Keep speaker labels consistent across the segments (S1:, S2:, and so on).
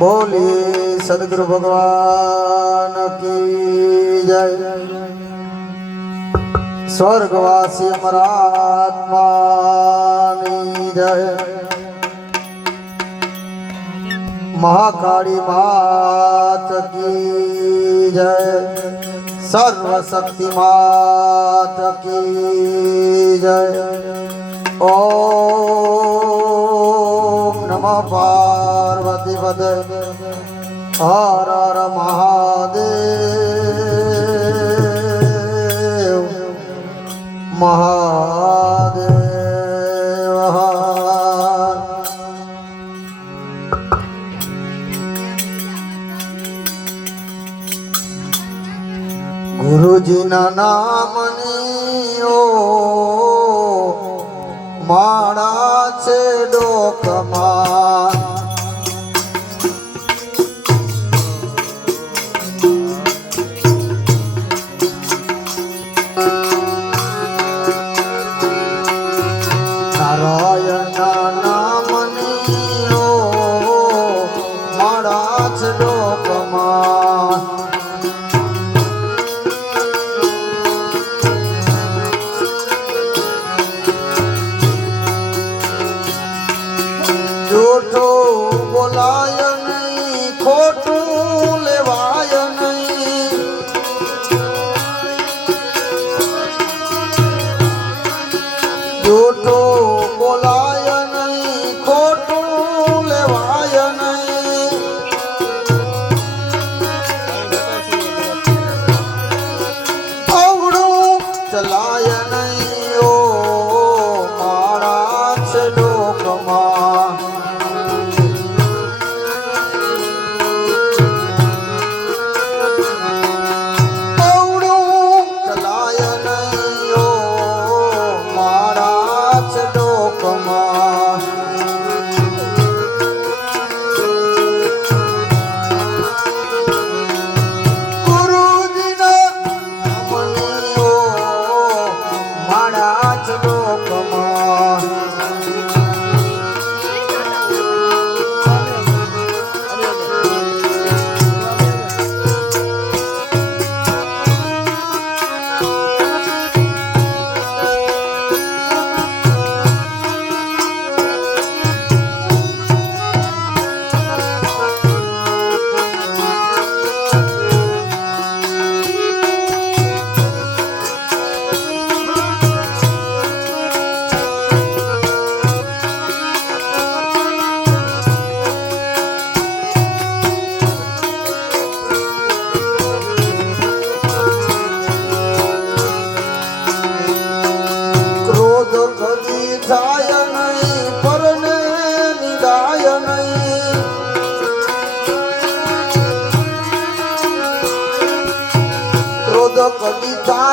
S1: बोली, सदगुरु भगवान की जय। स्वर्गवासी हमारा जय। महाकाली मात की जय। सर्वशक्ति मात की जय। ओ પાર્વતી પદ હર હર મહાદેવ મહાદેવ. ગુરુજીના નામની ઓ માળા છે ડો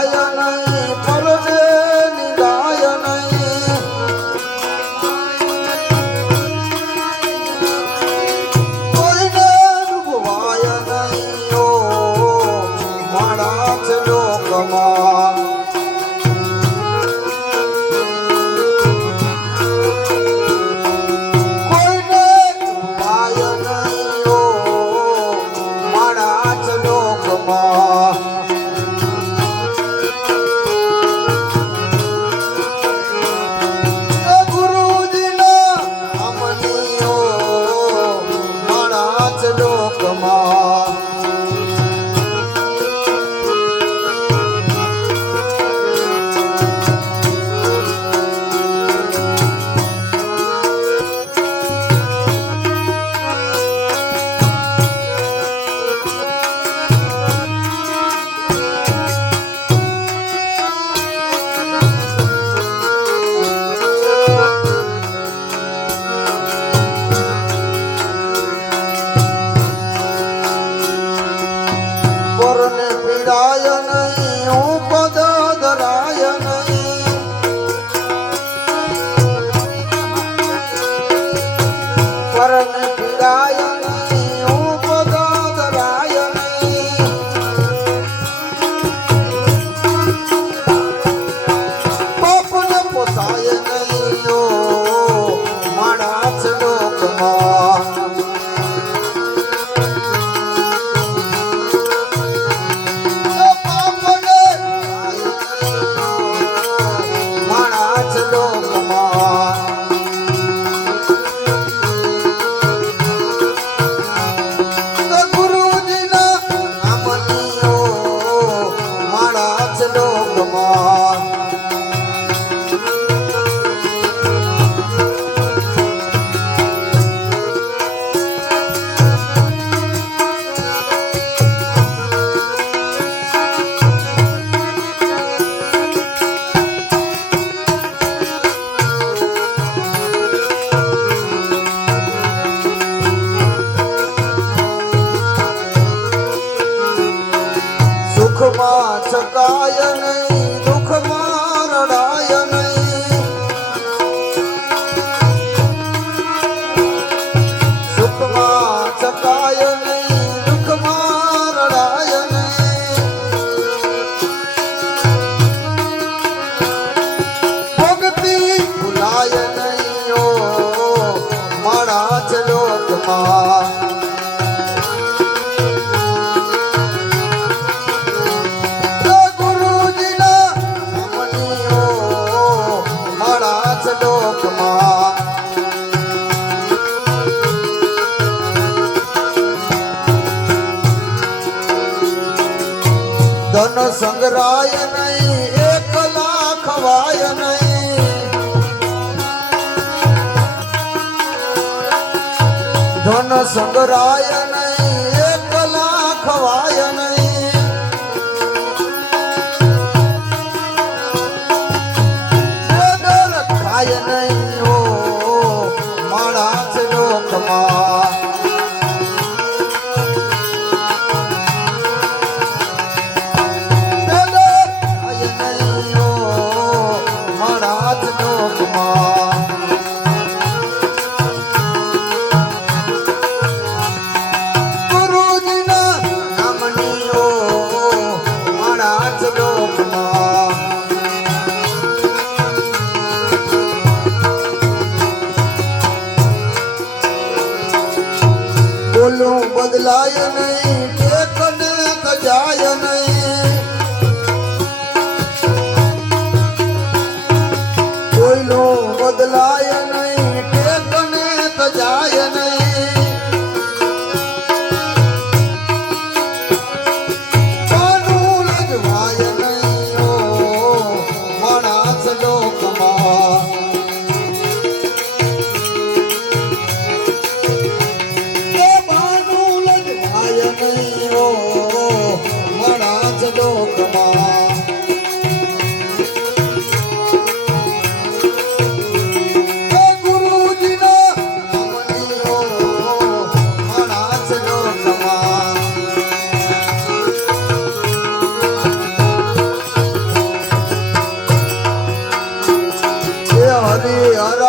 S1: Nayana ધન સંગરાય નહીં એકલા ખવાય નહીં. ડર ખાય નહીં, ઓ માણસ લોકમાં. ડર ખાય નહીં, ઓ માણસ લોકમાં. હરિ હર